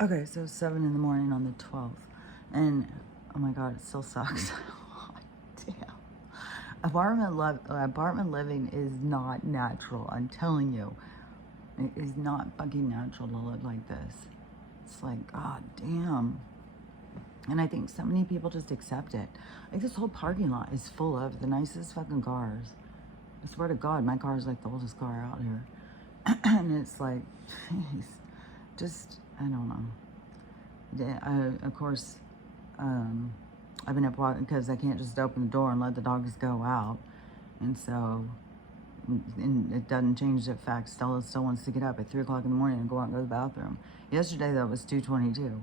Okay, so 7 in the morning on the 12th. And oh my God, it still sucks. Damn. Apartment living is not natural. I'm telling you. It is not fucking natural to live like this. It's like, God damn. And I think so many people just accept it. Like this whole parking lot is full of the nicest fucking cars. I swear to God, my car is like the oldest car out here. And it's like, jeez, just, I don't know. Of course, I've been up walking because I can't just open the door and let the dogs go out. And so, and it doesn't change the fact Stella still wants to get up at 3 o'clock in the morning and go out and go to the bathroom. Yesterday, though, it was 2:22.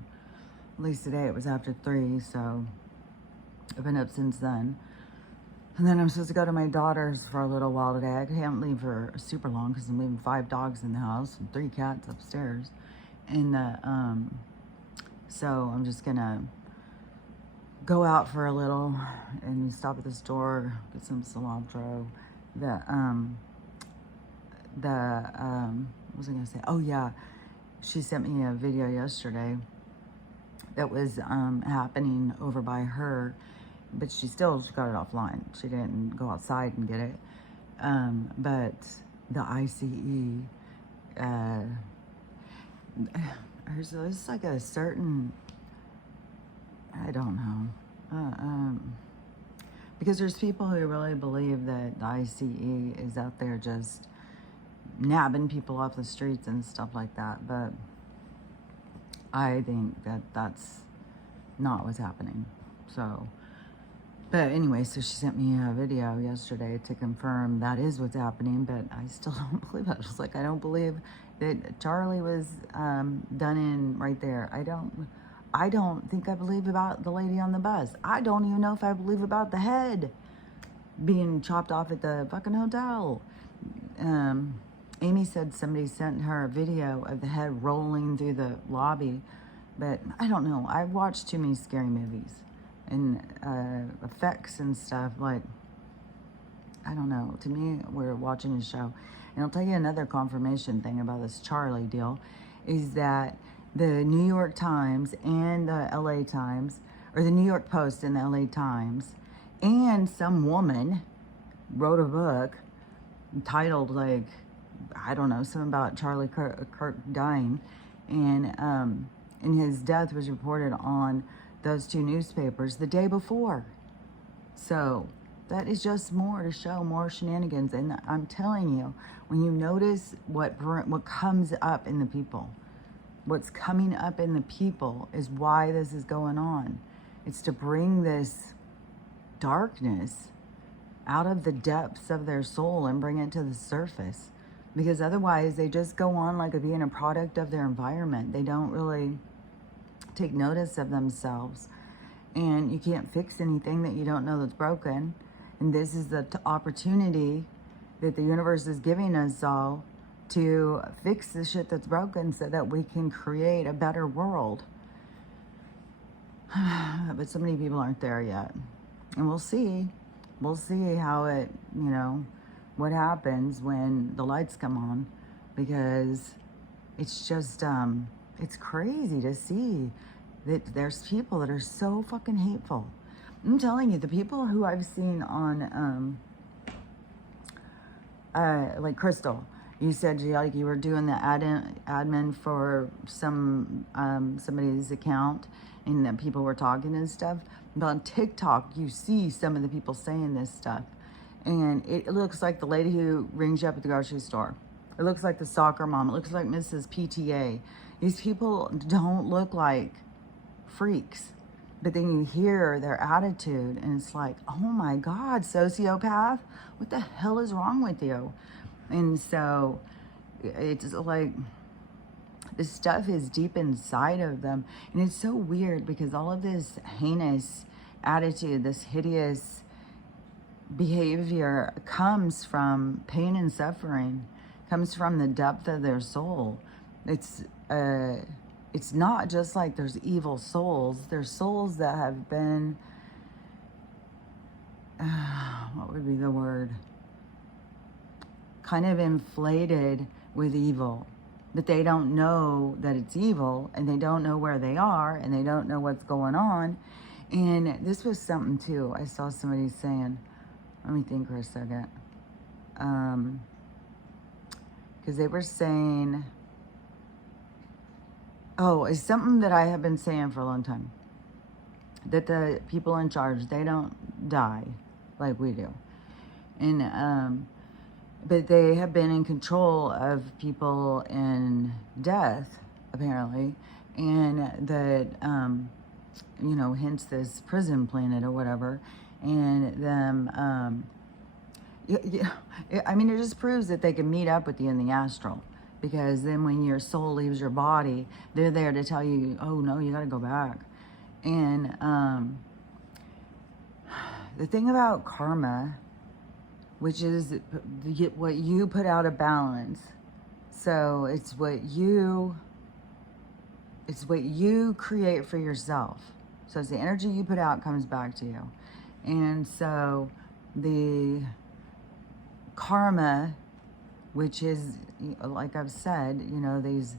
At least today it was after 3, so I've been up since then. And then I'm supposed to go to my daughter's for a little while today. I can't leave for super long because I'm leaving 5 dogs in the house and 3 cats upstairs. And so I'm just gonna go out for a little and stop at the store, get some cilantro. What was I gonna say? Oh yeah, she sent me a video yesterday that was happening over by her, but she got it offline. She didn't go outside and get it. But the ICE, there's like a certain, I don't know, because there's people who really believe that the ICE is out there just nabbing people off the streets and stuff like that, but I think that that's not what's happening. So, but anyway, so she sent me a video yesterday to confirm that is what's happening, but I still don't believe it. I was like, I don't believe that Charlie was done in right there. I don't think I believe about the lady on the bus. I don't even know if I believe about the head being chopped off at the fucking hotel. Amy said somebody sent her a video of the head rolling through the lobby, but I don't know. I've watched too many scary movies and effects and stuff. Like, I don't know. To me, we're watching a show. And I'll tell you another confirmation thing about this Charlie deal is that the New York Times and the LA Times, or the New York Post and the LA Times, and some woman wrote a book titled, like, I don't know, something about Charlie Kirk dying. And his death was reported on those 2 newspapers the day before. So that is just more to show more shenanigans. And I'm telling you, when you notice what comes up in the people, what's coming up in the people is why this is going on. It's to bring this darkness out of the depths of their soul and bring it to the surface. Because otherwise they just go on like being a product of their environment. They don't really take notice of themselves. And you can't fix anything that you don't know that's broken. And this is the opportunity that the universe is giving us all to fix the shit that's broken so that we can create a better world. But so many people aren't there yet. And we'll see. We'll see how it, what happens when the lights come on. Because it's just, it's crazy to see that there's people that are so fucking hateful. I'm telling you, the people who I've seen on, like Crystal, you said like you were doing the admin for somebody's account, and that people were talking and stuff. But on TikTok, you see some of the people saying this stuff, and it looks like the lady who rings you up at the grocery store. It looks like the soccer mom. It looks like Mrs. PTA. These people don't look like freaks, but then you hear their attitude and it's like, oh my God, sociopath, what the hell is wrong with you? And so it's like this stuff is deep inside of them. And it's so weird because all of this heinous attitude, this hideous behavior comes from pain and suffering, comes from the depth of their soul. It's not just like there's evil souls. There's souls that have been, what would be the word? Kind of inflated with evil. but they don't know that it's evil, and they don't know where they are, and they don't know what's going on. And this was something too. I saw somebody saying, let me think for a second. Because they were saying, oh, it's something that I have been saying for a long time. That the people in charge, they don't die like we do. And, but they have been in control of people in death, apparently. And that, you know, hence this prison planet or whatever. And them, I mean, it just proves that they can meet up with you in the astral. Because then when your soul leaves your body, they're there to tell you, oh no, you got to go back. And the thing about karma, which is what you put out of balance. So it's what you create for yourself. So it's the energy you put out comes back to you. And so the karma, which is, like I've said, you know, these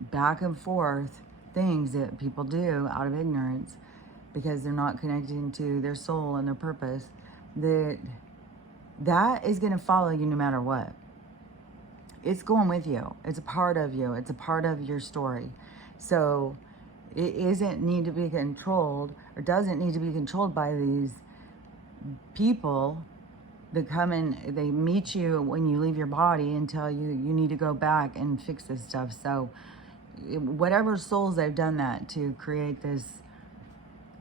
back and forth things that people do out of ignorance because they're not connecting to their soul and their purpose, that is going to follow you no matter what. It's going with you. It's a part of you. It's a part of your story. So it isn't need to be controlled, or doesn't need to be controlled by these people that come and they meet you when you leave your body and tell you you need to go back and fix this stuff. So whatever souls they've done that to create this,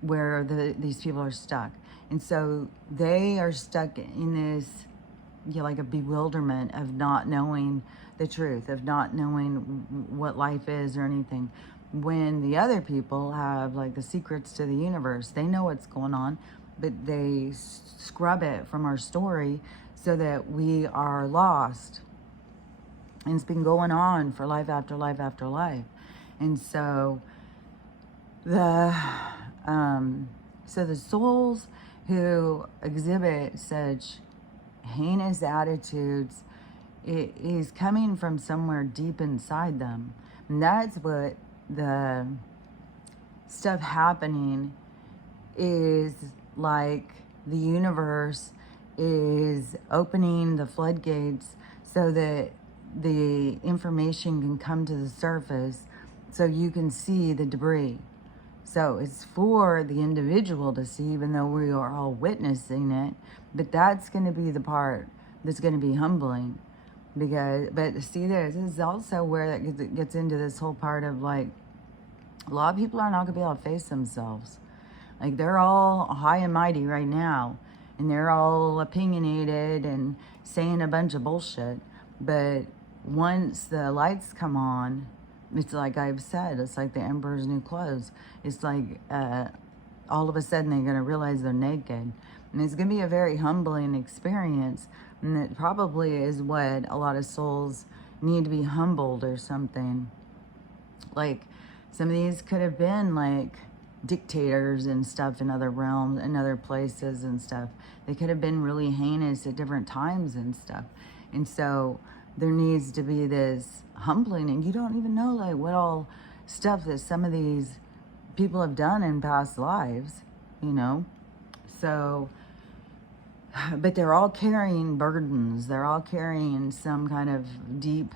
where these people are stuck. And so they are stuck in this, you know, like a bewilderment of not knowing the truth, of not knowing what life is or anything. When the other people have like the secrets to the universe, they know what's going on, but they scrub it from our story so that we are lost. And it's been going on for life after life after life. And so the souls who exhibit such heinous attitudes, it is coming from somewhere deep inside them. And that's what the stuff happening is like. The universe is opening the floodgates so that the information can come to the surface so you can see the debris. So it's for the individual to see, even though we are all witnessing it. But that's going to be the part that's going to be humbling. But see, this is also where that gets into this whole part of like, a lot of people are not going to be able to face themselves. Like, they're all high and mighty right now, and they're all opinionated and saying a bunch of bullshit. But once the lights come on, it's like I've said, it's like the emperor's new clothes. It's like all of a sudden they're going to realize they're naked. And it's going to be a very humbling experience. And it probably is what a lot of souls need to be humbled or something. Like, some of these could have been like dictators and stuff in other realms and other places and stuff. They could have been really heinous at different times and stuff. And so there needs to be this humbling, and you don't even know like what all stuff that some of these people have done in past lives, you know. So, but they're all carrying burdens. They're all carrying some kind of deep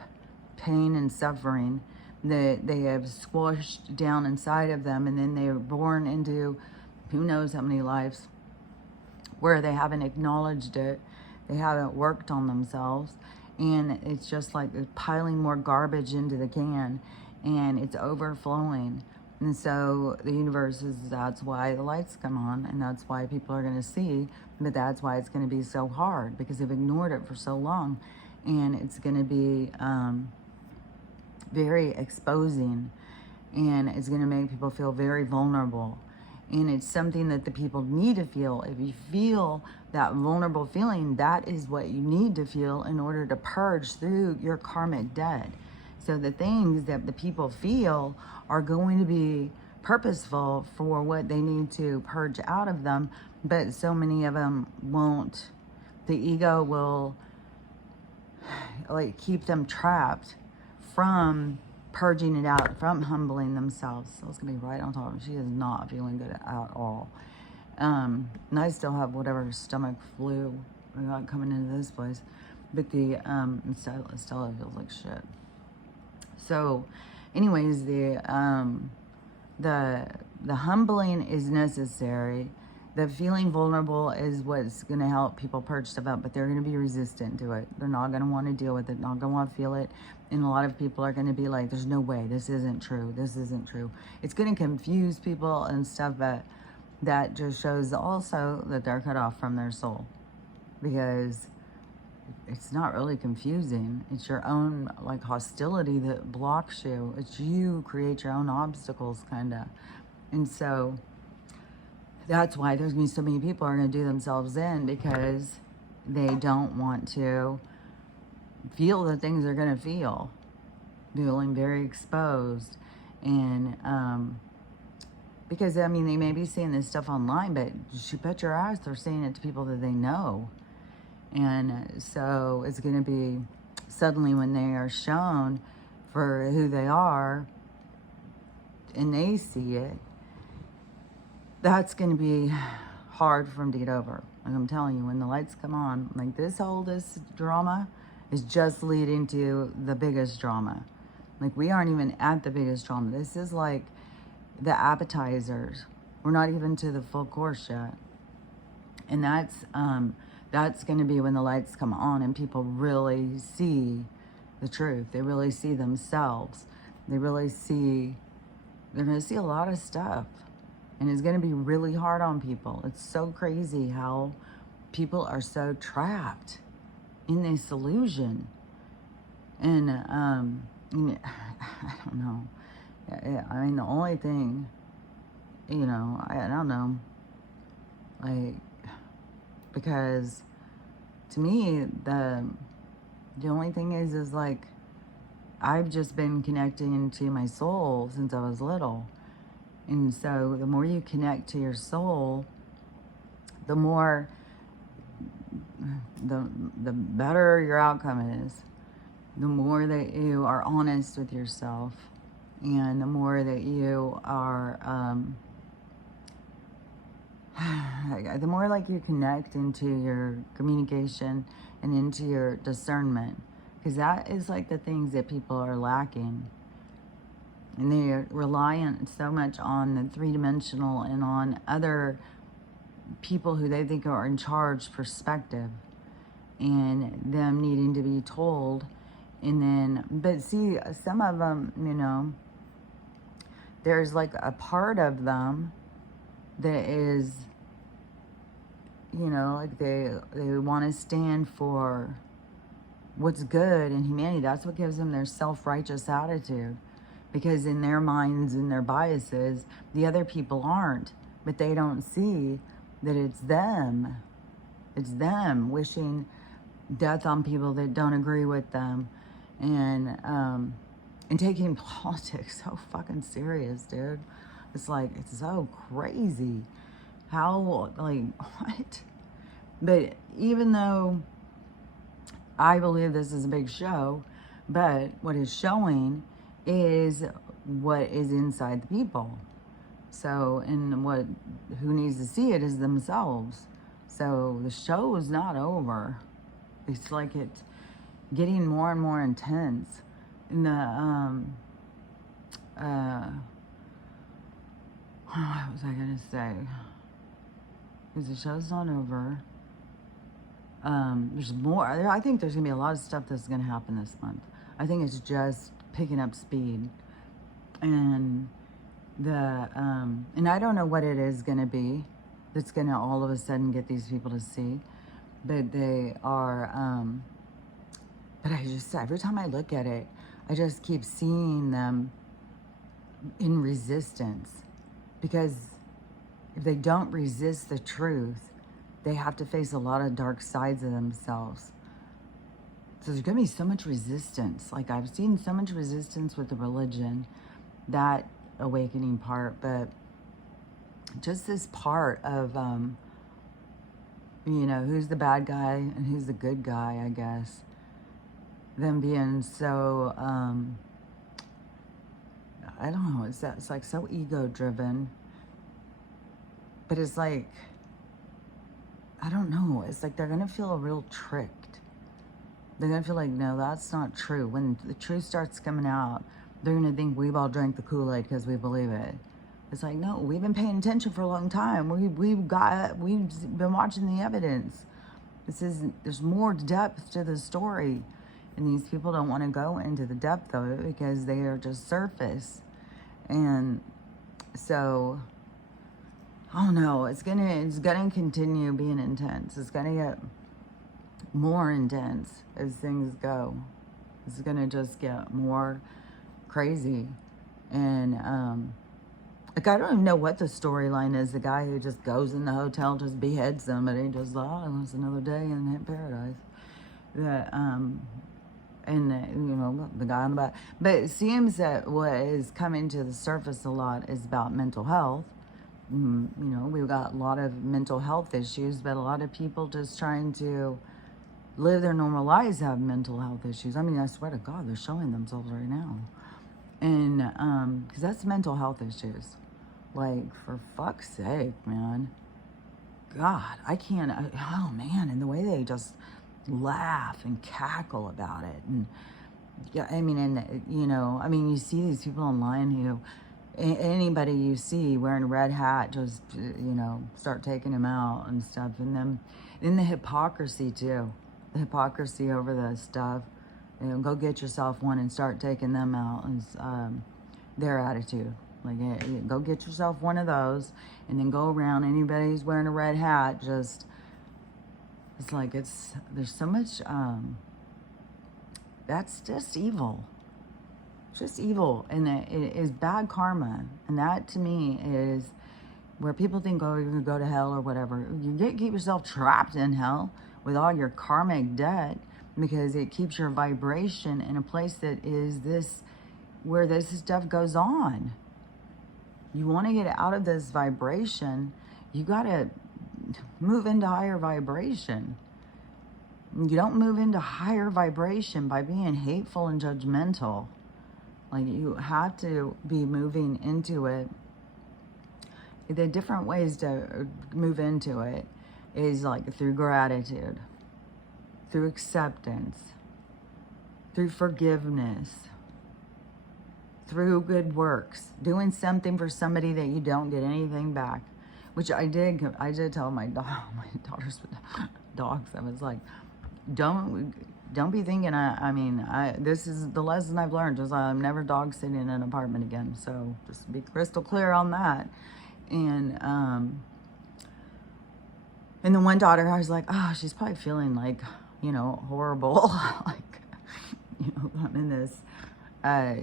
pain and suffering that they have squashed down inside of them, and then they are born into who knows how many lives where they haven't acknowledged it, they haven't worked on themselves, and it's just like piling more garbage into the can, and it's overflowing. And so the universe is, that's why the lights come on, and that's why people are going to see, but that's why it's going to be so hard, because they've ignored it for so long, and it's going to be very exposing, and it's going to make people feel very vulnerable. And it's something that the people need to feel. If you feel that vulnerable feeling, that is what you need to feel in order to purge through your karmic debt. So the things that the people feel are going to be purposeful for what they need to purge out of them, but so many of them won't. The ego will like keep them trapped from purging it out, from humbling themselves. So it's going to be right on top of her. She is not feeling good at all. And I still have whatever stomach flu I got coming into this place. But the, Stella feels like shit. So, anyways, the humbling is necessary. The feeling vulnerable is what's going to help people purge stuff out, but they're going to be resistant to it. They're not going to want to deal with it, not going to want to feel it. And a lot of people are going to be like, there's no way, this isn't true, this isn't true. It's going to confuse people and stuff, but that just shows also that they're cut off from their soul, because it's not really confusing. It's your own like hostility that blocks you. It's you create your own obstacles, kind of. And so that's why there's going to be so many people are going to do themselves in, because they don't want to feel the things they're going to feel. Feeling very exposed. And, because, I mean, they may be seeing this stuff online, but you bet your ass they're saying it to people that they know. And so it's going to be suddenly when they are shown for who they are and they see it, that's going to be hard for them to get over. Like I'm telling you, when the lights come on, like this drama is just leading to the biggest drama. Like we aren't even at the biggest drama. This is like the appetizers. We're not even to the full course yet. And that's going to be when the lights come on and people really see the truth. They really see themselves. They're going to see a lot of stuff. And it's going to be really hard on people. It's so crazy how people are so trapped in this illusion. And, I don't know. I mean, the only thing, I don't know. Like, because to me, the only thing is like, I've just been connecting to my soul since I was little. And so the more you connect to your soul, the more, the better your outcome is. The more that you are honest with yourself, and the more that you are, the more like you connect into your communication and into your discernment, because that is like the things that people are lacking. And they're reliant so much on the three-dimensional and on other people who they think are in charge perspective, and them needing to be told. And then, but see, some of them, there's like a part of them that is, like they want to stand for what's good in humanity. That's what gives them their self-righteous attitude. Because in their minds and their biases, the other people aren't. But they don't see that it's them. It's them wishing death on people that don't agree with them. And taking politics so fucking serious, dude. It's like, it's so crazy. How, like, what? But even though I believe this is a big show, but what is showing is what is inside the people. So, and who needs to see it is themselves. So the show is not over. It's like it's getting more and more intense. And what was I gonna say? Because the show's not over. There's more. I think there's gonna be a lot of stuff that's gonna happen this month. I think it's just picking up speed, and and I don't know what it is gonna be that's gonna all of a sudden get these people to see, but they are. But every time I look at it, I just keep seeing them in resistance, because if they don't resist the truth, they have to face a lot of dark sides of themselves. So there's going to be so much resistance. Like I've seen so much resistance with the religion, that awakening part, but just this part of, who's the bad guy and who's the good guy, I guess. them being so, I don't know, it's like so ego driven. But it's like, I don't know, it's like they're gonna feel real tricked. They're gonna feel like, no, that's not true. When the truth starts coming out, they're gonna think we've all drank the Kool-Aid because we believe it. It's like, no, we've been paying attention for a long time. We've been watching the evidence. There's more depth to the story. And these people don't want to go into the depth of it because they are just surface. And so, I don't know, it's gonna continue being intense. It's gonna get more intense as things go. It's gonna just get more crazy. And like, I don't even know what the storyline is. The guy who just goes in the hotel, just beheads somebody, just, oh, it's another day in paradise. That and you know, the guy on the back. But it seems that what is coming to the surface a lot is about mental health. You know, we've got a lot of mental health issues, but a lot of people just trying to live their normal lives have mental health issues. I mean, I swear to God, they're showing themselves right now. And because that's mental health issues. Like, for fuck's sake, man. God, I can't, oh man, and the way they just laugh and cackle about it. And yeah, I mean, and you know, I mean, you see these people online who, anybody you see wearing a red hat, just, you know, start taking them out and stuff. And then the hypocrisy too. The hypocrisy over the stuff. You know, go get yourself one and start taking them out. And their attitude. Like, go get yourself one of those and then go around. Anybody who's wearing a red hat, just, it's like, there's so much, that's just evil. Just evil. And it is bad karma. And that to me is where people think, oh, you're going to go to hell or whatever. You keep yourself trapped in hell with all your karmic debt because it keeps your vibration in a place that is where this stuff goes on. You want to get out of this vibration, you got to move into higher vibration. You don't move into higher vibration by being hateful and judgmental. Like, you have to be moving into it. The different ways to move into it is like through gratitude, through acceptance, through forgiveness, through good works, doing something for somebody that you don't get anything back, which I did tell my daughters with dogs. I was like, don't be thinking, this is the lesson I've learned, is I'm never dog sitting in an apartment again. So just be crystal clear on that. And the one daughter, I was like, oh, she's probably feeling like, you know, horrible, like, you know, I'm in this,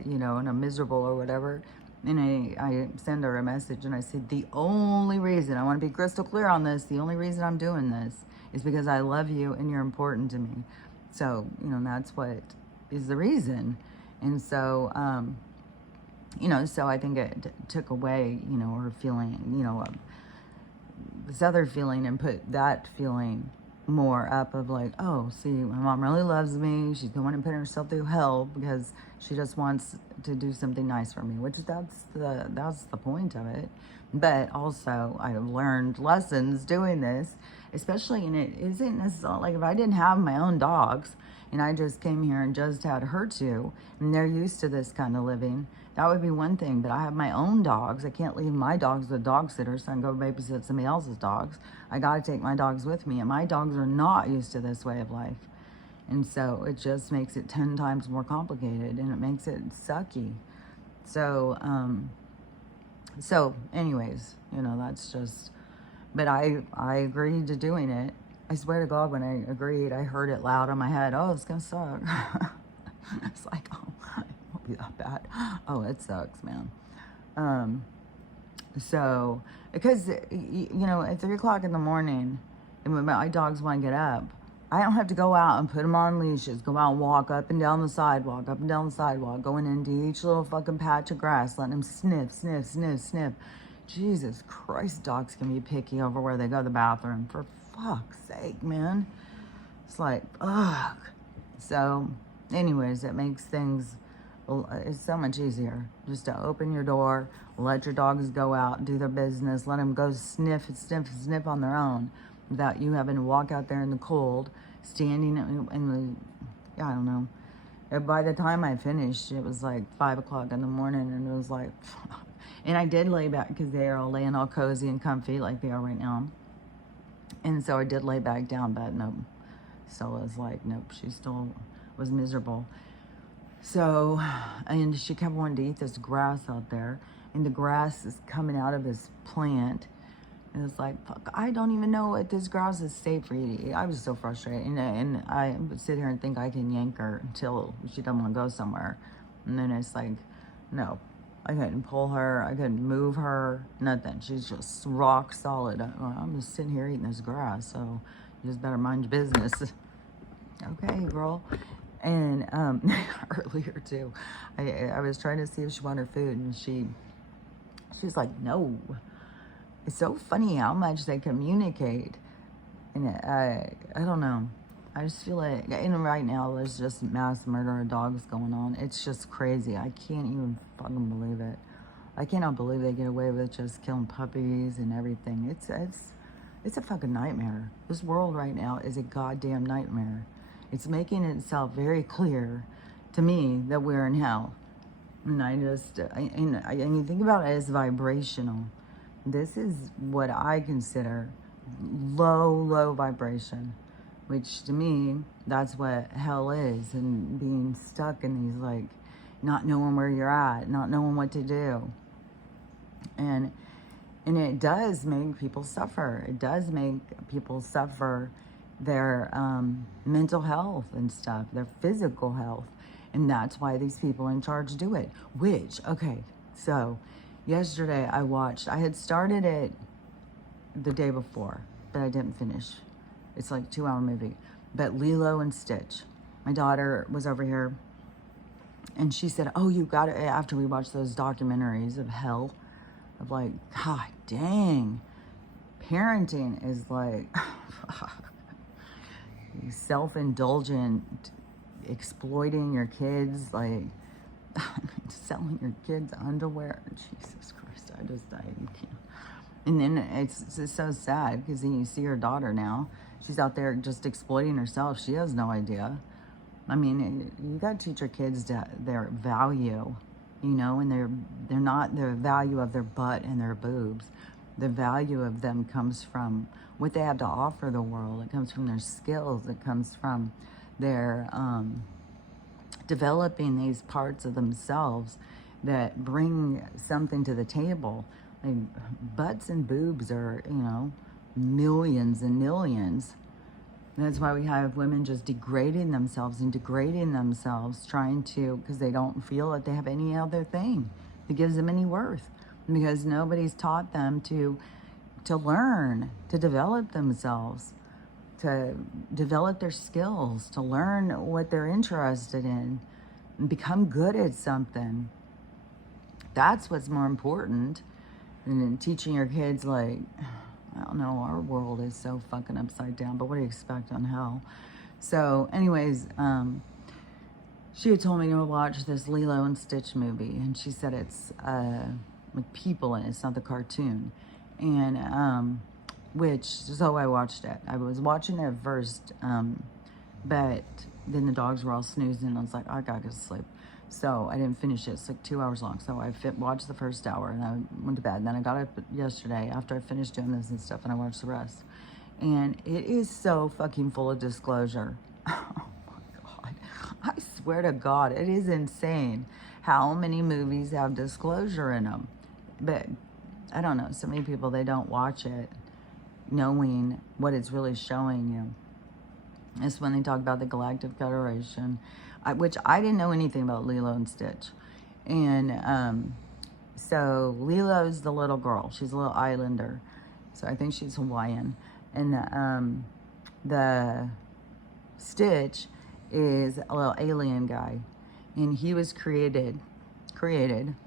you know, and I'm miserable or whatever. And I send her a message and I said, the only reason, I want to be crystal clear on this, the only reason I'm doing this is because I love you and you're important to me. So, you know, that's what is the reason. And so, you know, so I think it took away, you know, her feeling, you know, this other feeling, and put that feeling more up of like, oh, see, my mom really loves me. She's the one who put herself through hell because she just wants to do something nice for me, which that's the point of it. But also, I've learned lessons doing this, especially, and it isn't necessarily like if I didn't have my own dogs and I just came here and just had her two, and they're used to this kind of living, that would be one thing. But I have my own dogs. I can't leave my dogs with a dog sitter so I can go babysit somebody else's dogs. I got to take my dogs with me, and my dogs are not used to this way of life. And so it just makes it 10 times more complicated, and it makes it sucky. So, so anyways, you know, that's just, but I agreed to doing it. I swear to God, when I agreed, I heard it loud in my head. Oh, it's going to suck. It's like, oh, it won't be that bad. Oh, it sucks, man. So, because, you know, at 3 o'clock in the morning, and when my dogs want to get up, I don't have to go out and put them on leashes, go out and walk up and down the sidewalk, going into each little fucking patch of grass, letting them sniff, sniff, sniff, sniff. Jesus Christ, dogs can be picky over where they go to the bathroom. For fuck's sake, man. It's like, ugh. So, anyways, it makes things, it's so much easier just to open your door, let your dogs go out, do their business, let them go sniff, sniff, sniff on their own without you having to walk out there in the cold, standing in the, I don't know. And by the time I finished, it was like 5 o'clock in the morning, and it was like, and I did lay back because they are all laying all cozy and comfy like they are right now. And so I did lay back down, but nope. Stella was like, nope, she still was miserable. So, and she kept wanting to eat this grass out there, and the grass is coming out of this plant. And it's like, fuck, I don't even know if this grass is safe for you to eat. I was so frustrated. And I would sit here and think I can yank her until she doesn't want to go somewhere. And then it's like, no, I couldn't pull her. I couldn't move her. Nothing. She's just rock solid. I'm just sitting here eating this grass, so you just better mind your business. Okay, girl. And earlier too, I was trying to see if she wanted her food, and she's like, no. It's so funny how much they communicate, and I don't know. I just feel like, and right now there's just mass murder of dogs going on. It's just crazy. I can't even fucking believe it. I cannot believe they get away with just killing puppies and everything. It's a fucking nightmare. This world right now is a goddamn nightmare. It's making itself very clear to me that we're in hell. And and you think about it as vibrational. This is what I consider low vibration, which to me, that's what hell is. And being stuck in these, like, not knowing where you're at, not knowing what to do. And it does make people suffer. It does make people suffer their mental health and stuff, their physical health. And that's why these people in charge do it. Which, okay, so yesterday I had started it the day before, but I didn't finish. It's like a 2-hour movie. But Lilo and Stitch. My daughter was over here, and she said, oh, you got it, after we watched those documentaries of hell, of like, god dang, parenting is like self-indulgent, exploiting your kids, like selling your kids underwear. Jesus Christ, I can't. And then it's just so sad, because then you see her daughter now. She's out there just exploiting herself. She has no idea. I mean, you got to teach your kids their value, you know, and they're not the value of their butt and their boobs. The value of them comes from what they have to offer the world. It comes from their skills. It comes from their developing these parts of themselves that bring something to the table. Like, butts and boobs are, you know, millions and millions. And that's why we have women just degrading themselves, trying to, because they don't feel that they have any other thing that gives them any worth, because nobody's taught them to learn, to develop themselves, to develop their skills, to learn what they're interested in, and become good at something. That's what's more important than teaching your kids, like, I don't know, our world is so fucking upside down, but what do you expect on hell? So anyways, she had told me to watch this Lilo and Stitch movie, and she said it's like people in it, it's not the cartoon. And so I watched it. I was watching it first, but then the dogs were all snoozing, and I was like, I gotta go to sleep. So I didn't finish it. It's like 2 hours long. So I watched the first hour, and I went to bed. And then I got up yesterday after I finished doing this and stuff, and I watched the rest. And it is so fucking full of disclosure. Oh my God. I swear to God, it is insane how many movies have disclosure in them. But I don't know, so many people, they don't watch it knowing what it's really showing you. It's when they talk about the Galactic Federation, which I didn't know anything about Lilo and Stitch. And so Lilo's the little girl. She's a little islander. So I think she's Hawaiian. And the Stitch is a little alien guy. And he was created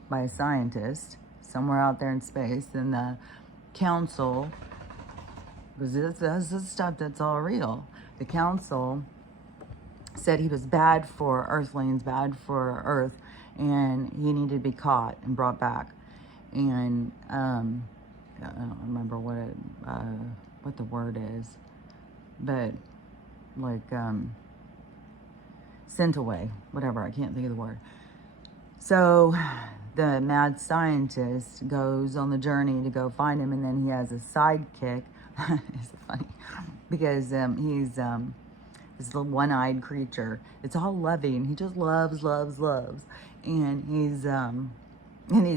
by a scientist somewhere out there in space. And the council, because this is stuff that's all real. The council said he was bad for Earthlings, bad for Earth, and he needed to be caught and brought back. And I don't remember what the word is, but like sent away, whatever. I can't think of the word. So the mad scientist goes on the journey to go find him, and then he has a sidekick. It's funny because he's this little one-eyed creature. It's all loving. He just loves, loves, loves, and he's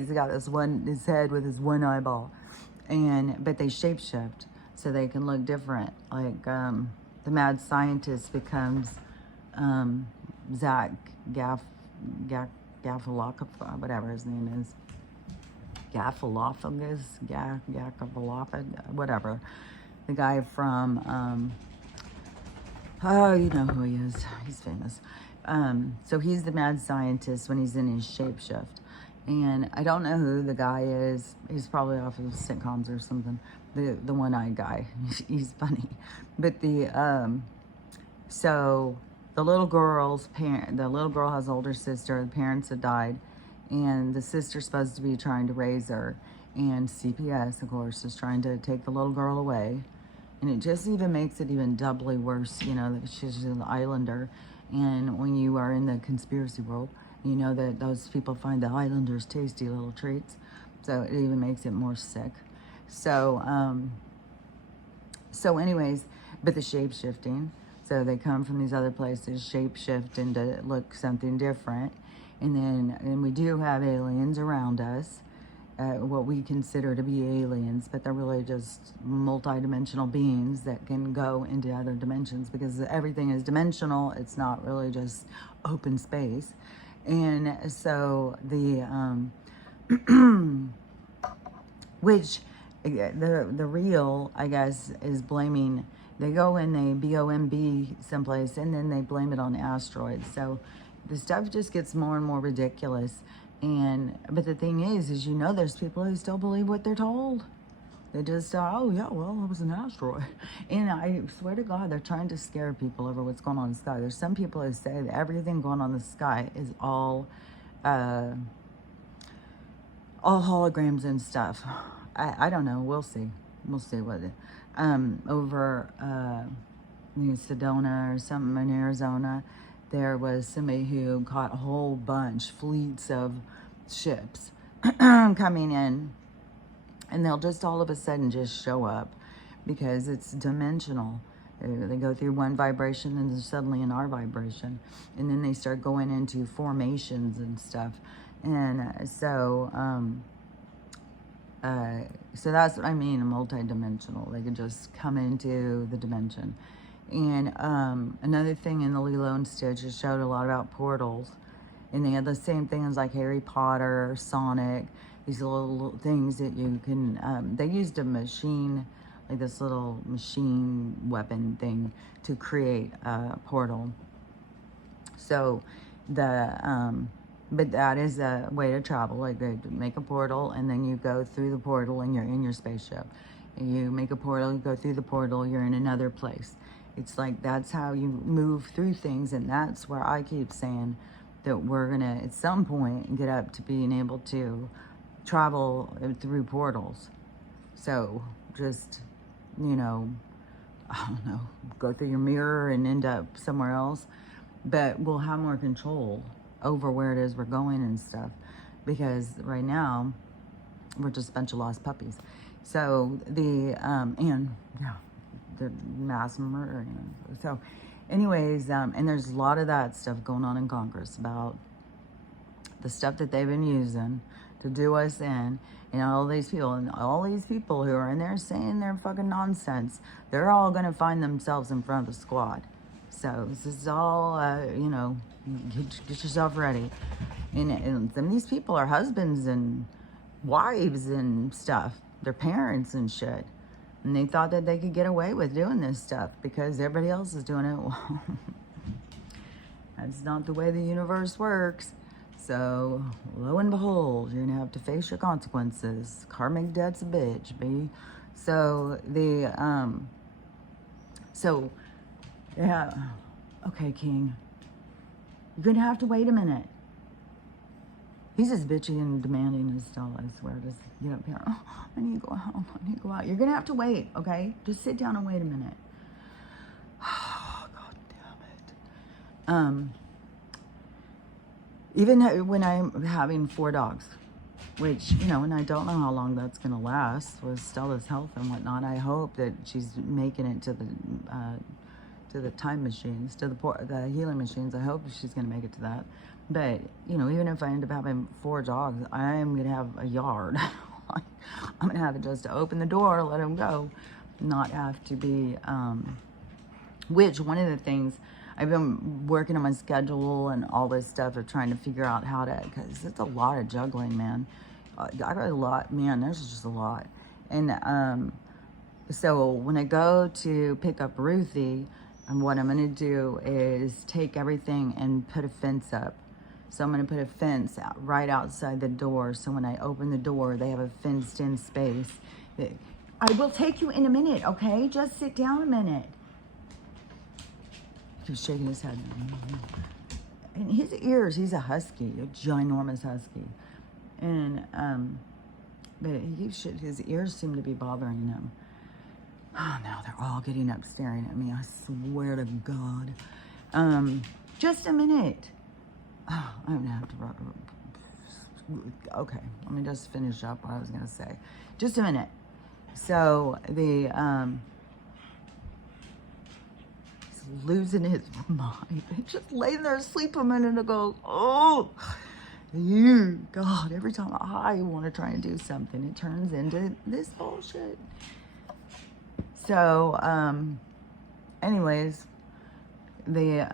got this one, his head with his one eyeball, but they shapeshift so they can look different. Like the mad scientist becomes Zach Gafalophagus, whatever his name is. Gafalophagus, whatever. The guy from, oh, you know who he is. He's famous. So he's the mad scientist when he's in his shapeshift. And I don't know who the guy is. He's probably off of sitcoms or something. The one-eyed guy. He's funny. But so the little girl has an older sister. The parents had died, and the sister's supposed to be trying to raise her, and CPS, of course, is trying to take the little girl away, and it just even makes it even doubly worse, you know, that she's an islander, and when you are in the conspiracy world, you know that those people find the islanders tasty little treats, so it even makes it more sick. So anyways, but the shape-shifting, so they come from these other places, shape-shift into look something different. And we do have aliens around us, what we consider to be aliens, but they're really just multi-dimensional beings that can go into other dimensions because everything is dimensional. It's not really just open space. And so which the real, I guess, is blaming. They go and they BOMB someplace, and then they blame it on asteroids. So the stuff just gets more and more ridiculous. But the thing is, you know, there's people who still believe what they're told. They just, oh yeah, well, it was an asteroid. And I swear to God, they're trying to scare people over what's going on in the sky. There's some people who say that everything going on in the sky is all holograms and stuff. I don't know. We'll see. We'll see what it, over Sedona or something in Arizona, there was somebody who caught a whole bunch, fleets of ships coming in, and they'll just all of a sudden just show up because it's dimensional. They go through one vibration and they're suddenly in our vibration, and then they start going into formations and stuff. And so that's what I mean, multi-dimensional. They could just come into the dimension. And another thing in the Lilo and Stitch, it showed a lot about portals. And they had the same things like Harry Potter, Sonic, these little things that you can, they used a machine, like this little machine weapon thing to create a portal. So but that is a way to travel. Like they make a portal and then you go through the portal and you're in your spaceship. And you make a portal, you go through the portal, you're in another place. It's like that's how you move through things, and that's where I keep saying that we're gonna at some point get up to being able to travel through portals. So just, you know, I don't know, go through your mirror and end up somewhere else, but we'll have more control over where it is we're going and stuff, because right now we're just a bunch of lost puppies. So the mass murder. So anyways, and there's a lot of that stuff going on in Congress about the stuff that they've been using to do us in, and all these people who are in there saying their fucking nonsense, they're all gonna find themselves in front of the squad. So this is all, you know, get yourself ready. And some of these people are husbands and wives and stuff. They're parents and shit. And they thought that they could get away with doing this stuff because everybody else is doing it. Well, that's not the way the universe works. So, lo and behold, you're gonna have to face your consequences. Karmic debt's a bitch, B. So, yeah. Okay, King. You're going to have to wait a minute. He's as bitchy and demanding as still, I swear. Just get up here. Oh, I need to go home. I need to go out. You're going to have to wait, okay? Just sit down and wait a minute. Oh, God damn it. Even when I'm having 4 dogs, which, you know, and I don't know how long that's going to last with Stella's health and whatnot. I hope that she's making it to the time machines, to the healing machines. I hope she's going to make it to that. But, you know, even if I end up having 4 dogs, I am going to have a yard. I'm going to have it just to open the door, let them go, not have to be, which one of the things, I've been working on my schedule and all this stuff of trying to figure out how to, because it's a lot of juggling, man. I got a lot, man, there's just a lot. And so when I go to pick up Ruthie, and what I'm going to do is take everything and put a fence up. So I'm going to put a fence right outside the door. So when I open the door, they have a fenced in space. I will take you in a minute, okay? Just sit down a minute. He's shaking his head. And his ears, he's a husky, a ginormous husky. And, but his ears seem to be bothering him. Oh, now they're all getting up staring at me. I swear to God. Just a minute. Oh, I'm gonna have to, okay, let me just finish up what I was gonna say. Just a minute. So he's losing his mind. He just laying there asleep a minute ago. Oh, you, God, every time I want to try and do something, it turns into this bullshit. So, anyways, the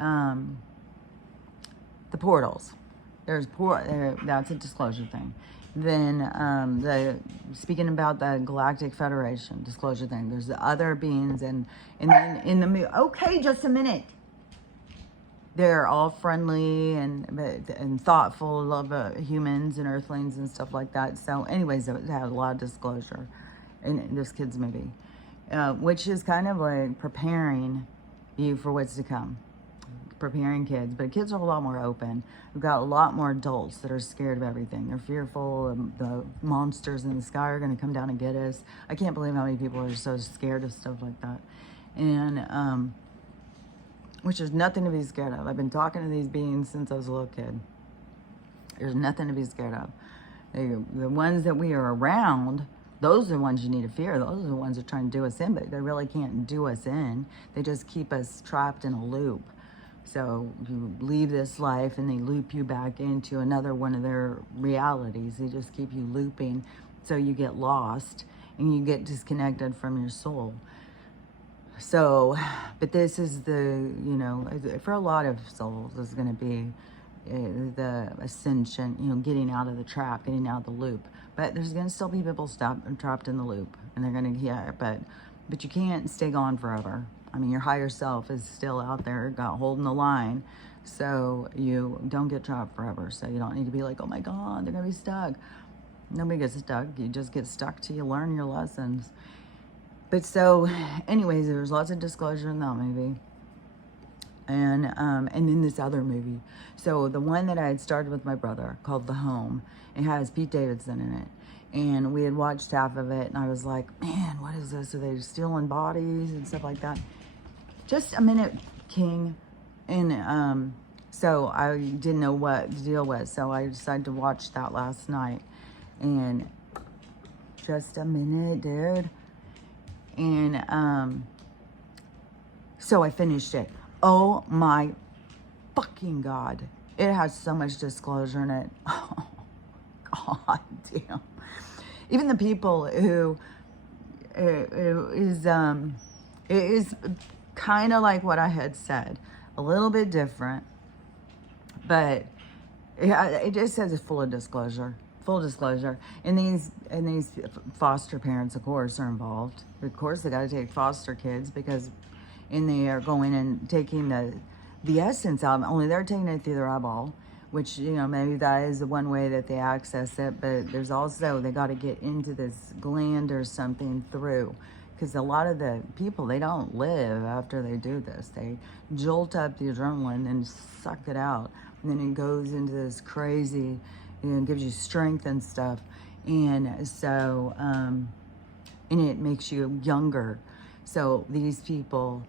portals. That's a disclosure thing. Then speaking about the Galactic Federation disclosure thing. There's the other beings and then in the okay, just a minute. They're all friendly and thoughtful, love humans and Earthlings and stuff like that. So, anyways, it had a lot of disclosure in this kid's movie, which is kind of like preparing you for what's to come. Preparing kids, but kids are a lot more open. We've got a lot more adults that are scared of everything. They're fearful. The monsters in the sky are going to come down and get us. I can't believe how many people are so scared of stuff like that. And which is nothing to be scared of. I've been talking to these beings since I was a little kid. There's nothing to be scared of. The ones that we are around, those are the ones you need to fear. Those are the ones that are trying to do us in, but they really can't do us in. They just keep us trapped in a loop. So you leave this life and they loop you back into another one of their realities. They just keep you looping so you get lost and you get disconnected from your soul. So, but this is you know, for a lot of souls, this is going to be the ascension, you know, getting out of the trap, getting out of the loop. But there's going to still be people trapped in the loop. And they're going to, yeah, but you can't stay gone forever. I mean, your higher self is still out there, holding the line. So you don't get trapped forever. So you don't need to be like, oh my God, they're going to be stuck. Nobody gets stuck. You just get stuck till you learn your lessons. But so, anyways, there's lots of disclosure in that movie. And in this other movie. So the one that I had started with my brother called The Home, it has Pete Davidson in it. And we had watched half of it and I was like, man, what is this? Are they stealing bodies and stuff like that? Just a minute, King. And so I didn't know what the deal was. So I decided to watch that last night. And just a minute, dude. And so I finished it. Oh my fucking God. It has so much disclosure in it. Oh, God damn. Even the people who it is kind of like what I had said. A little bit different. But it just says it's full of disclosure. Full disclosure. And these foster parents, of course, are involved. Of course, they got to take foster kids because they are going and taking the essence out. Only they're taking it through their eyeball, which, you know, maybe that is the one way that they access it. But there's also, they got to get into this gland or something through. Because a lot of the people, they don't live after they do this. They jolt up the adrenaline and suck it out. and then it goes into this crazy, gives you strength and stuff. And so, and it makes you younger. So these people,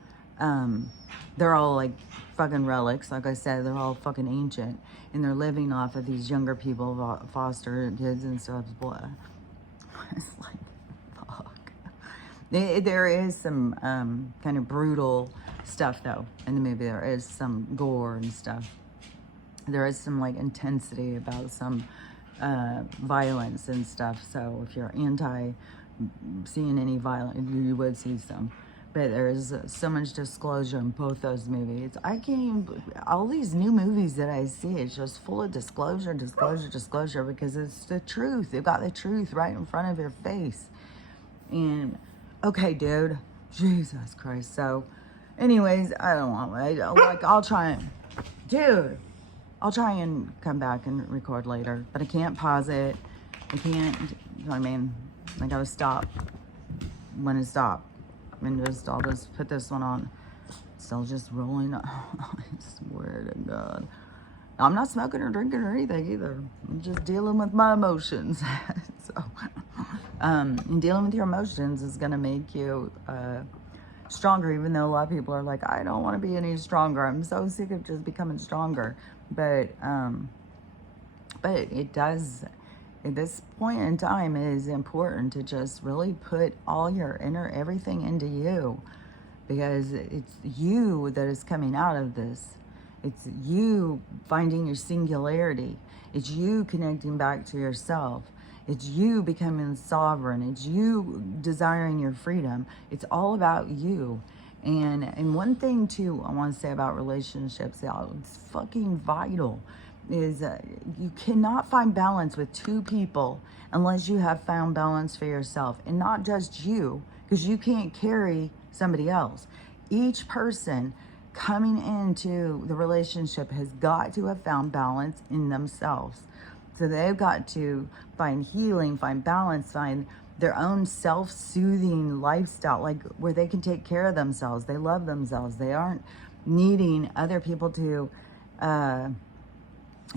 they're all like fucking relics. Like I said, they're all fucking ancient, and they're living off of these younger people, foster kids and stuff. It's like, fuck. There is some kind of brutal stuff though in the movie. There is some gore and stuff. There is some like intensity about some violence and stuff. So if you're anti seeing any violence, you would see some. But there's so much disclosure in both those movies. I can't even, all these new movies that I see, it's just full of disclosure, because it's the truth. They've got the truth right in front of your face. And, okay, dude, Jesus Christ. So, anyways, I don't want, I'll try and, dude, I'll try and come back and record later, but I can't pause it. I can't, you know what I mean? I gotta stop when it stops. And I'll just put this one on. Still just rolling. I swear to God. I'm not smoking or drinking or anything either. I'm just dealing with my emotions. So, and dealing with your emotions is going to make you stronger, even though a lot of people are like, I don't want to be any stronger. I'm so sick of just becoming stronger. But it does, at this point in time, it is important to just really put all your inner everything into you, because it's you that is coming out of this. It's you finding your singularity. It's you connecting back to yourself. It's you becoming sovereign. It's you desiring your freedom. It's all about you. And one thing too I want to say about relationships, it's fucking vital, is you cannot find balance with two people unless you have found balance for yourself, and not just you, because you can't carry somebody else. Each person coming into the relationship has got to have found balance in themselves. So they've got to find healing, find balance, find their own self-soothing lifestyle, like where they can take care of themselves. They love themselves. They aren't needing other people to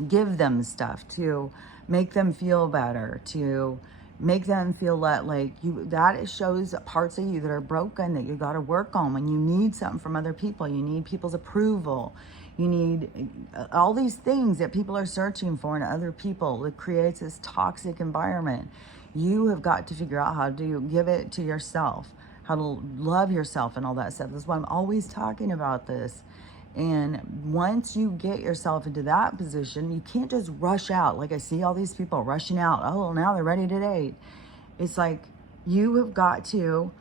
give them stuff, to make them feel better, to make them feel like you, that shows parts of you that are broken, that you got to work on. When you need something from other people, you need people's approval, you need all these things that people are searching for in other people. It creates this toxic environment. You have got to figure out how to give it to yourself, how to love yourself and all that stuff. That's why I'm always talking about this. And once you get yourself into that position, you can't just rush out. Like I see all these people rushing out. Oh, now they're ready to date. It's like you have got to,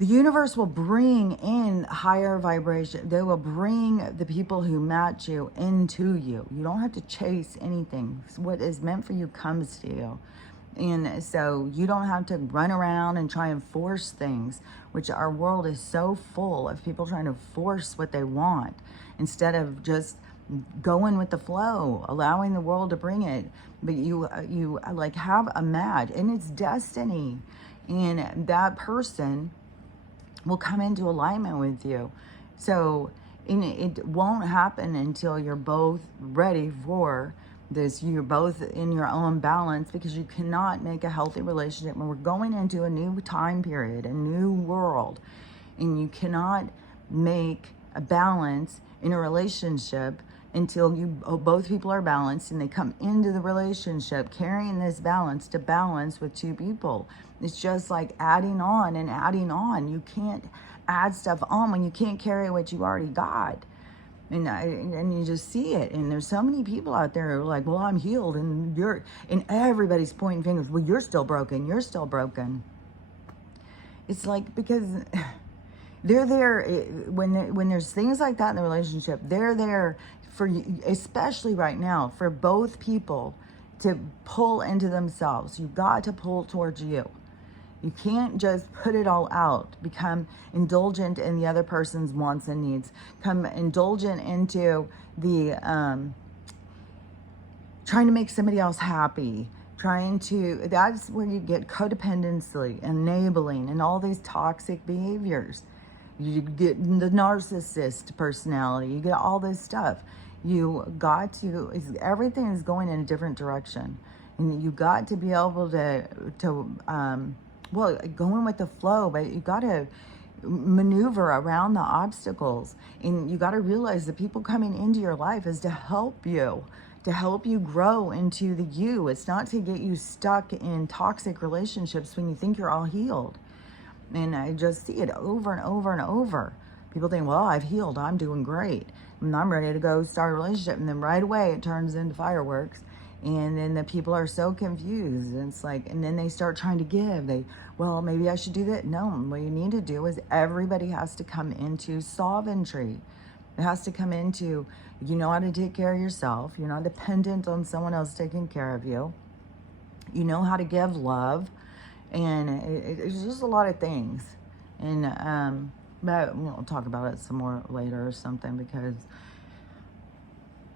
the universe will bring in higher vibration. They will bring the people who match you into you. You don't have to chase anything. What is meant for you comes to you. And so you don't have to run around and try and force things, which our world is so full of people trying to force what they want instead of just going with the flow, allowing the world to bring it. But you like have a match, and it's destiny, and that person will come into alignment with you. So it won't happen until you're both ready for this. You're both in your own balance, because you cannot make a healthy relationship when we're going into a new time period, a new world, and you cannot make a balance in a relationship until you both people are balanced, and they come into the relationship carrying this balance to balance with two people. It's just like adding on and adding on. You can't add stuff on when you can't carry what you already got. And you just see it. And there's so many people out there who are like, well, I'm healed, and everybody's pointing fingers. Well, you're still broken. You're still broken. It's like, because they're there when there's things like that in the relationship. They're there for you, especially right now, for both people to pull into themselves. You've got to pull towards you. You can't just put it all out, become indulgent in the other person's wants and needs, come indulgent into the trying to make somebody else happy, that's where you get codependency, enabling, and all these toxic behaviors. You get the narcissist personality, you get all this stuff. You got to, everything is going in a different direction. And you got to be able well, going with the flow, but you got to maneuver around the obstacles. And you got to realize the people coming into your life is to help you grow into the you. It's not to get you stuck in toxic relationships when you think you're all healed. And I just see it over and over and over. People think, well, I've healed, I'm doing great, and I'm ready to go start a relationship. And then right away it turns into fireworks. And then the people are so confused. And it's like, and then they start trying to give. Well, maybe I should do that. No, what you need to do is everybody has to come into sovereignty. It has to come into, you know how to take care of yourself. You're not dependent on someone else taking care of you. You know how to give love. And it's just a lot of things. And, but we'll talk about it some more later or something, because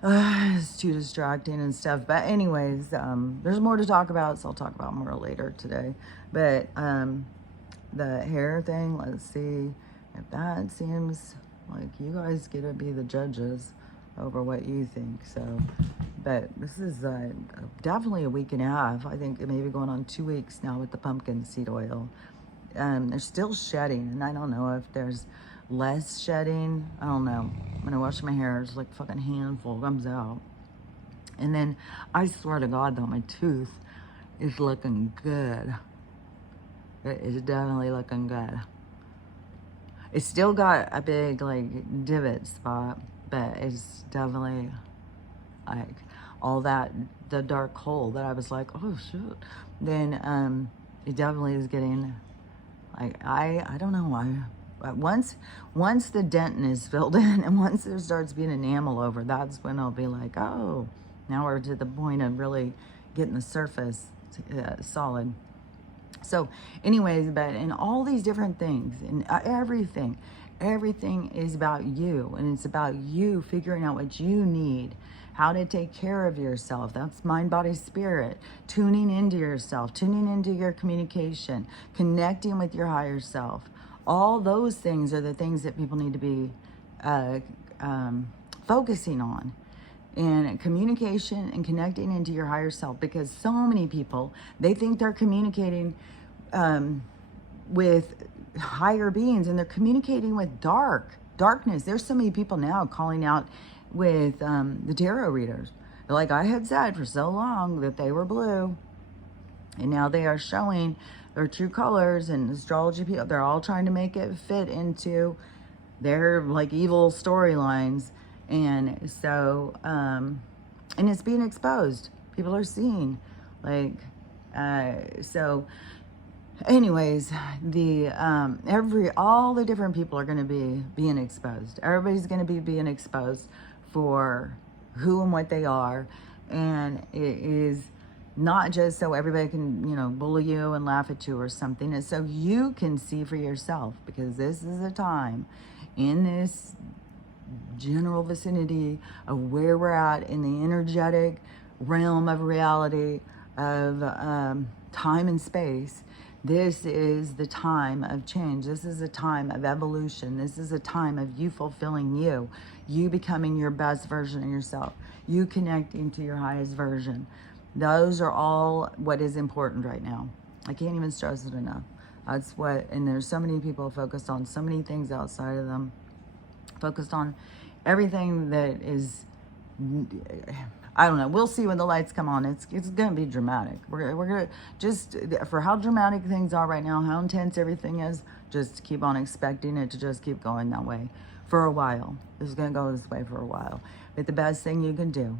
it's too distracting and stuff. But anyways, there's more to talk about, so I'll talk about more later today. But the hair thing, let's see if that seems like you guys get to be the judges over what you think. So, but this is definitely a week and a half. I think it may be going on 2 weeks now with the pumpkin seed oil. They're still shedding, and I don't know if there's less shedding. I don't know. When I wash my hair, it's like fucking handful comes out. And then I swear to God though, my tooth is looking good. It is definitely looking good. It's still got a big like divot spot, but it's definitely like all that, the dark hole that I was like, oh shit. Then it definitely is getting like, I don't know why. But once the dentin is filled in, and once there starts being enamel over, that's when I'll be like, oh, now we're to the point of really getting the surface solid. So anyways, but in all these different things, and everything is about you, and it's about you figuring out what you need, how to take care of yourself. That's mind, body, spirit. Tuning into yourself, tuning into your communication, connecting with your higher self. All those things are the things that people need to be focusing on. And communication and connecting into your higher self, because so many people, they think they're communicating with higher beings, and they're communicating with darkness. There's so many people now calling out with the tarot readers. Like I had said for so long that they were blue, and now they are showing their true colors. And astrology people, they're all trying to make it fit into their like evil storylines. And so and it's being exposed. People are seeing like so anyways, the all the different people are going to be being exposed. Everybody's going to be being exposed for who and what they are. And it is not just so everybody can, you know, bully you and laugh at you or something. It's so you can see for yourself, because this is a time in this general vicinity of where we're at in the energetic realm of reality of time and space. This is the time of change. This is a time of evolution. This is a time of you fulfilling you becoming your best version of yourself, you connecting to your highest version. Those are all what is important right now. I can't even stress it enough. That's what, and there's so many people focused on so many things outside of them, focused on everything that is, I don't know. We'll see when the lights come on. It's going to be dramatic. We're going to just, for how dramatic things are right now, how intense everything is, just keep on expecting it to just keep going that way for a while. It's going to go this way for a while. But the best thing you can do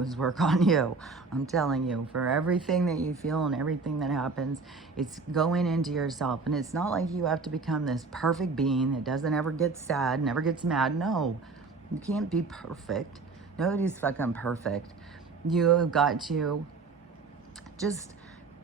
is work on you. I'm telling you, for everything that you feel and everything that happens, it's going into yourself. And it's not like you have to become this perfect being that doesn't ever get sad, never gets mad. No, you can't be perfect. Nobody's fucking perfect. You have got to just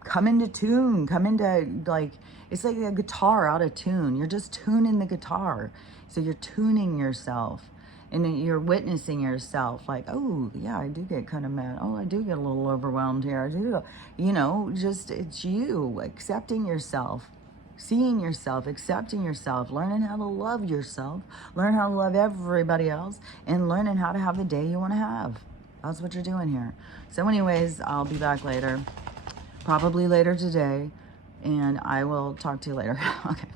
come into tune, come into, like, it's like a guitar out of tune. You're just tuning the guitar. So you're tuning yourself. And then you're witnessing yourself like, oh, yeah, I do get kind of mad. Oh, I do get a little overwhelmed here. I do, you know, just, it's you accepting yourself seeing yourself, accepting yourself, learning how to love yourself, learn how to love everybody else, and learning how to have the day you want to have. That's what you're doing here. So anyways, I'll be back later, probably later today, and I will talk to you later. Okay.